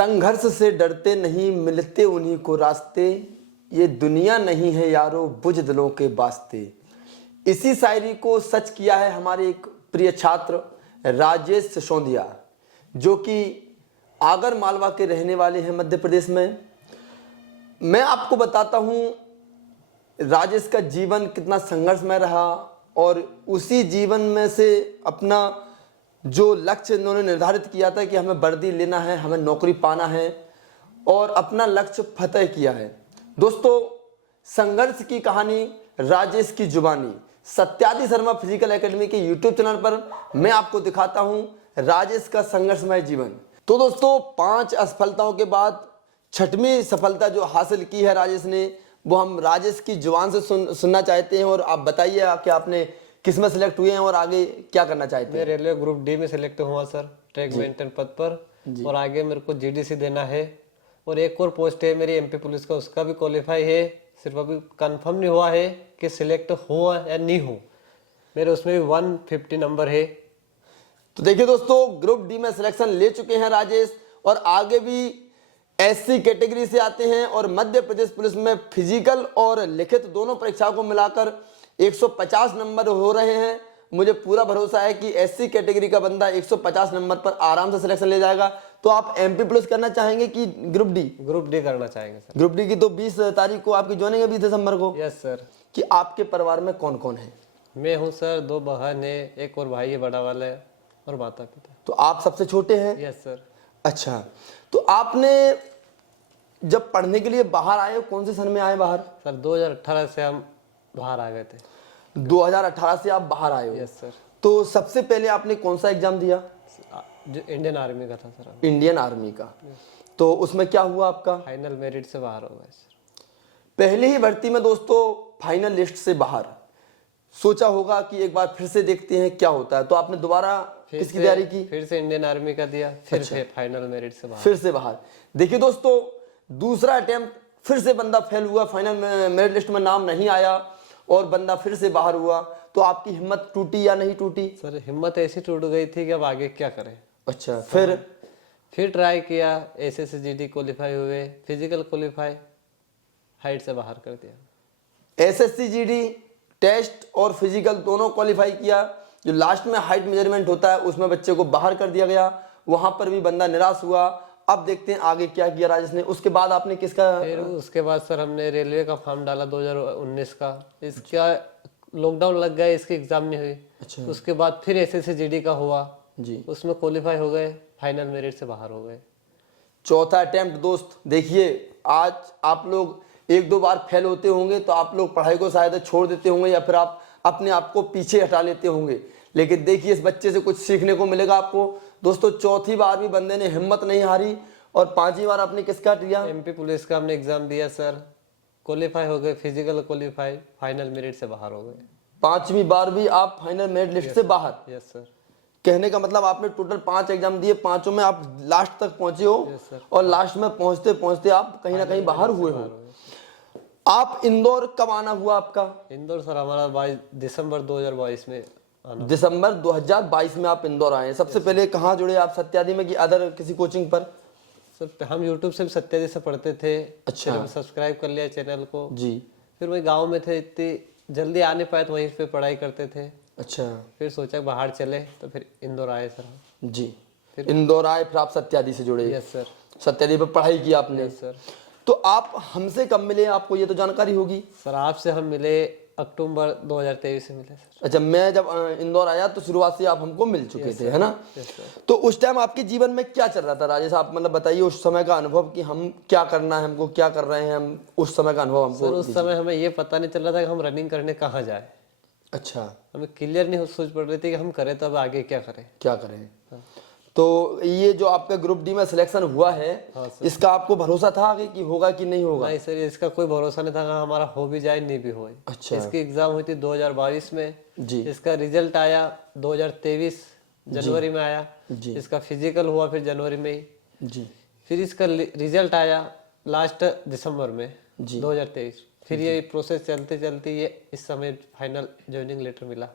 संघर्ष से डरते नहीं, मिलते उन्हीं को रास्ते, ये दुनिया नहीं है यारो बुझ दिलों के वास्ते। इसी शायरी को सच किया है हमारे एक प्रिय छात्र राजेश सिसोदिया, जो कि आगर मालवा के रहने वाले हैं मध्य प्रदेश में। मैं आपको बताता हूँ राजेश का जीवन कितना संघर्षमय रहा और उसी जीवन में से अपना जो लक्ष्य इन्होंने निर्धारित किया था कि हमें वर्दी लेना है, हमें नौकरी पाना है, और अपना लक्ष्य फतह किया है। दोस्तों, संघर्ष की कहानी राजेश की जुबानी सत्यादि शर्मा फिजिकल एकेडमी के यूट्यूब चैनल पर मैं आपको दिखाता हूं राजेश का संघर्षमय जीवन। तो दोस्तों, 5 असफलताओं के बाद 6वीं सफलता जो हासिल की है राजेश ने, वो हम राजेश की जुबान से सुनना चाहते हैं। और आप बताइए कि आपने किस में सिलेक्ट हुए हैं और आगे क्या करना चाहते हैं। मैं रेलवे ग्रुप डी में सिलेक्ट हुआ सर, ट्रैक मेंटेन पद पर, और आगे मेरे को जीडीसी देना है। और एक और पोस्ट है मेरी एमपी पुलिस का, उसका भी क्वालिफाई है, सिर्फ अभी कंफर्म नहीं हुआ है कि सिलेक्ट हुआ या नहीं हो। मेरे उसमें भी 150 नंबर है। तो देखिए दोस्तों, ग्रुप डी में सिलेक्शन ले चुके हैं राजेश, और आगे भी एससी कैटेगरी से आते हैं। और मध्य प्रदेश पुलिस में फिजिकल और लिखित दोनों परीक्षाओं को मिलाकर 150 नंबर हो रहे हैं। मुझे पूरा भरोसा है कि एससी कैटेगरी का बंदा 150 नंबर पर आराम से सिलेक्शन ले जाएगा। तो आप एमपी पुलिस करना चाहेंगे कि ग्रुप डी? ग्रुप डी करना चाहेंगे सर। ग्रुप डी की तो 20 तारीख को आपकी ज्वाइनिंग है, 20 दिसंबर को। Yes sir. कि आपके परिवार में कौन कौन है? मैं हूँ सर, 2 बहन है, एक और भाई है बड़ा वाला है, और माता पिता। तो आप सबसे छोटे हैं? Yes sir. अच्छा, तो आपने जब पढ़ने के लिए बाहर आए, कौन से सन में आए बाहर? सर 2018 से हम बाहर आ गए थे। 2018 से आप बाहर आए हो? Yes sir. तो सबसे पहले आपने कौन सा एग्जाम दिया? जो इंडियन आर्मी का था सर। इंडियन आर्मी का। तो उसमें क्या हुआ आपका? फाइनल मेरिट से बाहर हो गए सर। पहले ही भर्ती में दोस्तों फाइनल लिस्ट से बाहर। सोचा होगा कि एक बार फिर से देखते हैं क्या होता है, तो आपने दोबारा किसकी तैयारी की? फिर से इंडियन आर्मी का दिया, फिर से फाइनल मेरिट से बाहर। फिर से बाहर। देखिए दोस्तों, दूसरा अटेम्प्ट फिर से बंदा फेल हुआ, फाइनल मेरिट लिस्ट में नाम नहीं आया और बंदा फिर से बाहर हुआ। तो आपकी हिम्मत टूटी या नहीं टूटी? सर हिम्मत ऐसी टूट गई थी कि अब आगे क्या करें। अच्छा, फिर ट्राई किया, एसएससीजीडी क्वालिफाई हुए, फिजिकल क्वालिफाई, हाइट से बाहर कर दिया। एसएससीजीडी टेस्ट और फिजिकल दोनों क्वालिफाई किया, जो लास्ट में हाइट मेजरमेंट होता है उसमें बच्चे को बाहर कर दिया गया। वहां पर भी बंदा निराश हुआ। अब देखते हैं आगे क्या किया राजेश ने। उसके बाद आपने किसका? फिर उसके बाद सर हमने रेलवे का फॉर्म डाला 2019 का। इसका लॉकडाउन लग गया, इसकी एग्जाम नहीं हुई। अच्छा। उसके बाद फिर एसएससीजीडी का हुआ जी, उसमें क्वालिफाई हो गए, फाइनल मेरिट से बाहर हो गए। चौथा अटेम्प्ट। दोस्त देखिए, आज आप लोग 1-2 बार फेल होते होंगे तो आप लोग पढ़ाई को शायद छोड़ देते होंगे या फिर आप अपने आप को पीछे हटा लेते होंगे, लेकिन देखिए इस बच्चे से कुछ सीखने को मिलेगा आपको। दोस्तों, चौथी बार भी बंदे ने हिम्मत नहीं हारी और 5वीं बार आपने किसका दिया? एमपी पुलिस का हमने एग्जाम दिया सर, क्वालिफाई हो गए, फिजिकल क्वालिफाई, फाइनल मेरिट से बाहर हो गए। 5वीं बार भी आप फाइनल मेरिट लिस्ट से बाहर? Yes sir. कहने का मतलब आपने टोटल 5 एग्जाम दिए, 5 में आप लास्ट तक पहुंचे हो। सर। और लास्ट में पहुंचते पहुंचते आप कहीं ना कहीं बाहर हुए हो। आप इंदौर कब आना हुआ आपका? इंदौर सर हमारा 22 दिसंबर 2022 में आना। दिसंबर 2022 में आप इंदौर आए। सबसे पहले कहाँ जुड़े आप? सत्यादि में कि अदर किसी कोचिंग पर? सर हम यूट्यूब से भी सत्यादि से पढ़ते थे। अच्छा। फिर सब्सक्राइब कर लिया चैनल को जी। फिर वही गांव में थे, इतनी जल्दी आ नहीं पाए तो वहीं पे पढ़ाई करते थे। अच्छा। फिर सोचा बाहर चले तो फिर इंदौर आए सर। जी, इंदौर आए, फिर आप सत्यादि से जुड़े। Yes sir. सत्यादि पर पढ़ाई की आपने? Yes sir. तो आप हमसे कब मिले, आपको ये तो जानकारी होगी। सर आपसे हम मिले अक्टूबर 2023 से मिले सर। अच्छा, मैं जब इंदौर आया तो शुरुआत से आप हमको मिल चुके थे, है ना? तो उस टाइम आपके जीवन में क्या चल रहा था राजेश? आप मतलब बताइए उस समय का अनुभव कि हम क्या करना है, हमको क्या कर रहे हैं हम, उस समय का अनुभव हमको। सर उस समय हमें ये पता नहीं चल रहा था कि हम रनिंग करने कहाँ जाए। अच्छा। हमें क्लियर नहीं सोच पड़ रही थी कि हम करें तो अब आगे क्या करें। क्या करें? तो ये जो आपका ग्रुप डी में सिलेक्शन हुआ है, इसका आपको भरोसा था आगे कि होगा कि नहीं होगा? नहीं सर, इसका कोई भरोसा नहीं था, हमारा हो भी जाए नहीं भी होए। अच्छा। इसकी एग्जाम हुई थी 2022 में जी। इसका रिजल्ट आया 2023 जनवरी में आया जी। इसका फिजिकल हुआ फिर जनवरी में ही जी। फिर इसका रिजल्ट आया लास्ट दिसंबर में जी। 2023। फिर ये प्रोसेस चलते चलते ये इस समय फाइनल ज्वाइनिंग लेटर मिला।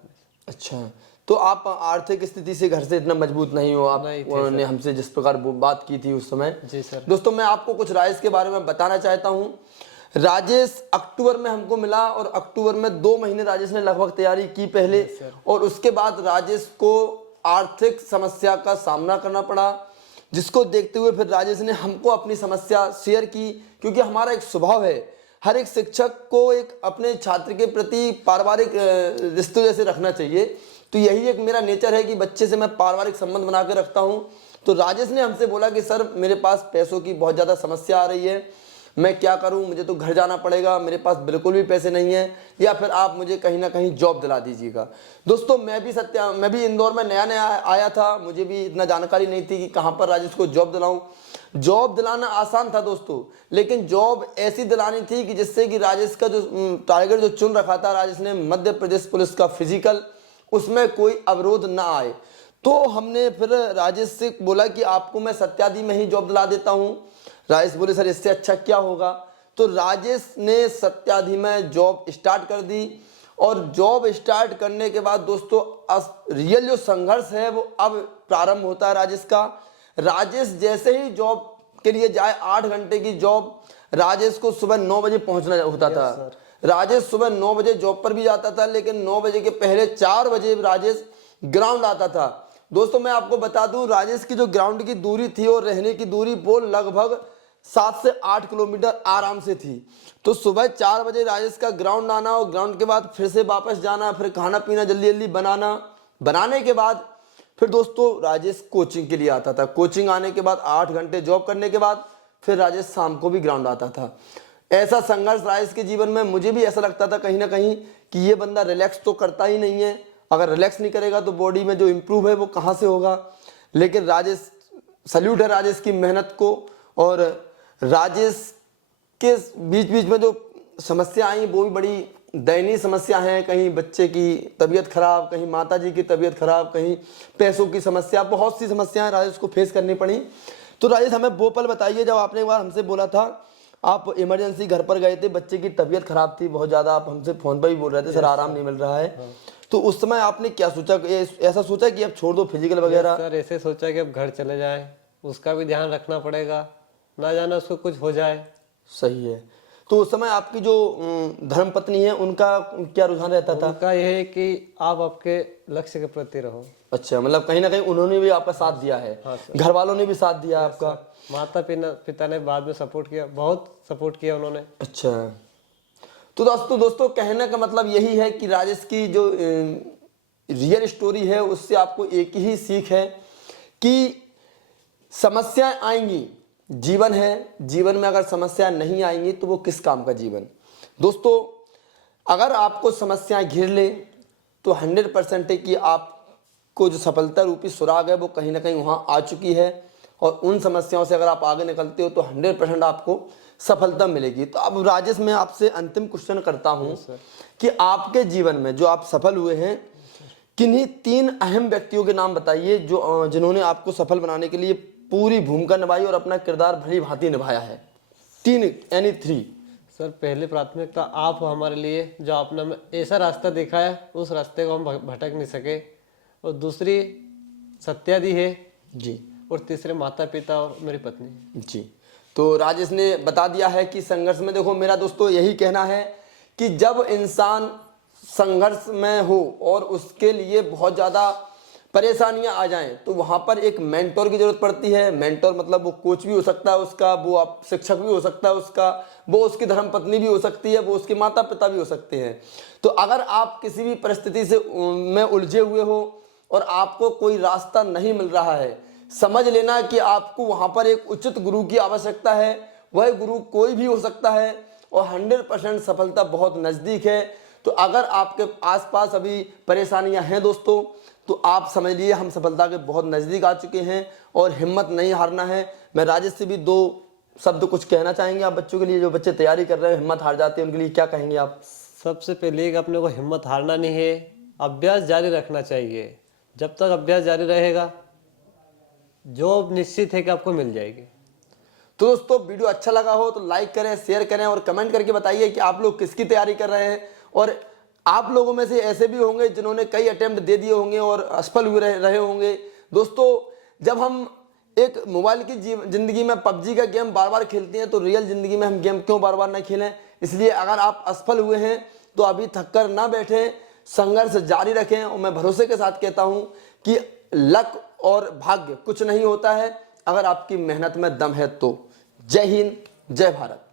अच्छा, तो आप आर्थिक स्थिति से घर से इतना मजबूत नहीं हो, आपने हमसे जिस प्रकार बात की थी उस समय। जी सर। दोस्तों मैं आपको कुछ राजेश के बारे में बताना चाहता हूँ। राजेश अक्टूबर में हमको मिला और अक्टूबर में 2 महीने राजेश ने लगभग तैयारी की पहले, और उसके बाद राजेश को आर्थिक समस्या का सामना करना पड़ा, जिसको देखते हुए फिर राजेश ने हमको अपनी समस्या शेयर की। क्योंकि हमारा एक स्वभाव है, हर एक शिक्षक को एक अपने छात्र के प्रति पारिवारिक रिश्ते जैसे रखना चाहिए। तो यही एक मेरा नेचर है कि बच्चे से मैं पारिवारिक संबंध बना के रखता हूँ। तो राजेश ने हमसे बोला कि सर मेरे पास पैसों की बहुत ज़्यादा समस्या आ रही है, मैं क्या करूं, मुझे तो घर जाना पड़ेगा, मेरे पास बिल्कुल भी पैसे नहीं हैं, या फिर आप मुझे कहीं ना कहीं जॉब दिला दीजिएगा। दोस्तों मैं भी इंदौर में नया नया आया था, मुझे भी इतना जानकारी नहीं थी कि कहाँ पर राजेश को जॉब दिलाऊं। जॉब दिलाना आसान था दोस्तों, लेकिन जॉब ऐसी दिलानी थी कि जिससे कि राजेश का जो टारगेट जो चुन रखा था राजेश ने, मध्य प्रदेश पुलिस का फिजिकल, उसमें कोई अवरोध ना आए। तो हमने फिर राजेश से बोला कि आपको मैं सत्यादी में ही जॉब दिला देता हूँ। राजेश बोले सर इससे अच्छा क्या होगा। तो राजेश ने सत्याधी में जॉब स्टार्ट कर दी, और जॉब स्टार्ट करने के बाद दोस्तों रियल जो संघर्ष है वो अब प्रारंभ होता है राजेश का। राजेश जैसे ही जॉब के लिए जाए, 8 घंटे की जॉब, राजेश को सुबह 9 बजे पहुंचना होता था। राजेश सुबह 9 बजे जॉब पर भी जाता था, लेकिन 9 बजे के पहले 4 बजे राजेश ग्राउंड आता था। दोस्तों मैं आपको बता दूं, राजेश की जो ग्राउंड की दूरी थी और रहने की दूरी वो लगभग 7 से 8 किलोमीटर आराम से थी। तो सुबह 4 बजे राजेश का ग्राउंड आना, और ग्राउंड के बाद फिर से वापस जाना, फिर खाना पीना जल्दी जल्दी बनाना, बनाने के बाद फिर दोस्तों राजेश कोचिंग के लिए आता था। कोचिंग आने के बाद 8 घंटे जॉब करने के बाद फिर राजेश शाम को भी ग्राउंड आता था। ऐसा संघर्ष राजेश के जीवन में, मुझे भी ऐसा लगता था कहीं ना कहीं कि ये बंदा रिलैक्स तो करता ही नहीं है, अगर रिलैक्स नहीं करेगा तो बॉडी में जो इम्प्रूव है वो कहाँ से होगा। लेकिन राजेश, सल्यूट है राजेश की मेहनत को। और राजेश के बीच बीच में जो समस्या आई वो भी बड़ी दयनीय समस्या है। कहीं बच्चे की तबीयत खराब, कहीं माताजी की तबीयत खराब, कहीं पैसों की समस्या, बहुत सी समस्याएं राजेश को फेस करनी पड़ी। तो राजेश हमें वो पल बताइए जब आपने एक बार हमसे बोला था, आप इमरजेंसी घर पर गए थे, बच्चे की तबीयत खराब थी बहुत ज़्यादा, आप हमसे फ़ोन पर भी बोल रहे थे सर आराम नहीं मिल रहा है। तो उस समय आपने क्या सोचा, ऐसा सोचा कि अब छोड़ दो फिजिकल वगैरह? सर ऐसे सोचा कि अब घर चले जाए, उसका भी ध्यान रखना पड़ेगा, ना जाना उसको कुछ हो जाए। सही है। तो उस समय आपकी जो धर्मपत्नी है उनका क्या रुझान रहता था? उनका यह है कि आप आपके लक्ष्य के प्रति रहो। अच्छा, मतलब कहीं ना कहीं उन्होंने भी आपका साथ दिया है। हाँ घर वालों ने भी साथ दिया आपका? माता पिता ने बाद में सपोर्ट किया, बहुत सपोर्ट किया उन्होंने। अच्छा, तो दोस्तों कहने का मतलब यही है कि राजेश की जो रियल स्टोरी है उससे आपको एक ही सीख है कि समस्याएं आएंगी, जीवन है, जीवन में अगर समस्याएं नहीं आएंगी तो वो किस काम का जीवन। दोस्तों अगर आपको समस्याएं घिर ले तो 100% है कि आपको जो सफलता रूपी सुराग है वो कहीं ना कहीं वहाँ आ चुकी है, और उन समस्याओं से अगर आप आगे निकलते हो तो 100% आपको सफलता मिलेगी। तो अब राजेश मैं आपसे अंतिम क्वेश्चन करता हूँ कि आपके जीवन में जो आप सफल हुए हैं, किन्हीं 3 अहम व्यक्तियों के नाम बताइए जो जिन्होंने आपको सफल बनाने के लिए पूरी भूमिका निभाई और अपना किरदार भली भांति निभाया है। 3 यानी 3। सर पहली प्राथमिकता आप हो हमारे लिए, जो आपने हमें ऐसा रास्ता दिखाया उस रास्ते को हम भटक नहीं सके। और दूसरी सत्यादी है जी, और तीसरे माता पिता और मेरी पत्नी जी। तो राजेश ने बता दिया है कि संघर्ष में, देखो मेरा दोस्तों यही कहना है कि जब इंसान संघर्ष में हो और उसके लिए बहुत ज़्यादा परेशानियां आ जाएं तो वहाँ पर एक मेंटोर की जरूरत पड़ती है। मेंटोर मतलब वो कोच भी हो सकता है उसका, वो आप शिक्षक भी हो सकता है उसका, वो उसकी धर्मपत्नी भी हो सकती है, वो उसके माता पिता भी हो सकते हैं। तो अगर आप किसी भी परिस्थिति से में उलझे हुए हो और आपको कोई रास्ता नहीं मिल रहा है, समझ लेना कि आपको वहाँ पर एक उचित गुरु की आवश्यकता है। वह गुरु कोई भी हो सकता है और 100% सफलता बहुत नज़दीक है। तो अगर आपके आसपास अभी परेशानियां हैं दोस्तों, तो आप समझ लिए हम सफलता के बहुत नज़दीक आ चुके हैं और हिम्मत नहीं हारना है। मैं राजेश से भी 2 शब्द कुछ कहना चाहेंगे आप बच्चों के लिए, जो बच्चे तैयारी कर रहे हैं, हिम्मत हार जाते हैं, उनके लिए क्या कहेंगे आप? सबसे पहले कि अपने को हिम्मत हारना नहीं है, अभ्यास जारी रखना चाहिए। जब तक अभ्यास जारी रहेगा जॉब निश्चित है कि आपको मिल जाएगी। तो दोस्तों वीडियो अच्छा लगा हो तो लाइक करें, शेयर करें और कमेंट करके बताइए कि आप लोग किसकी तैयारी कर रहे हैं। और आप लोगों में से ऐसे भी होंगे जिन्होंने कई अटेम्प्ट दे दिए होंगे और असफल हुए रहे होंगे। दोस्तों, जब हम एक मोबाइल की जिंदगी में पबजी का गेम बार बार खेलते हैं तो रियल जिंदगी में हम गेम क्यों बार बार ना खेलें। इसलिए अगर आप असफल हुए हैं तो अभी थक कर ना बैठें, संघर्ष जारी रखें। और मैं भरोसे के साथ कहता हूं कि लक और भाग्य कुछ नहीं होता है, अगर आपकी मेहनत में दम है तो। जय हिंद, जय भारत।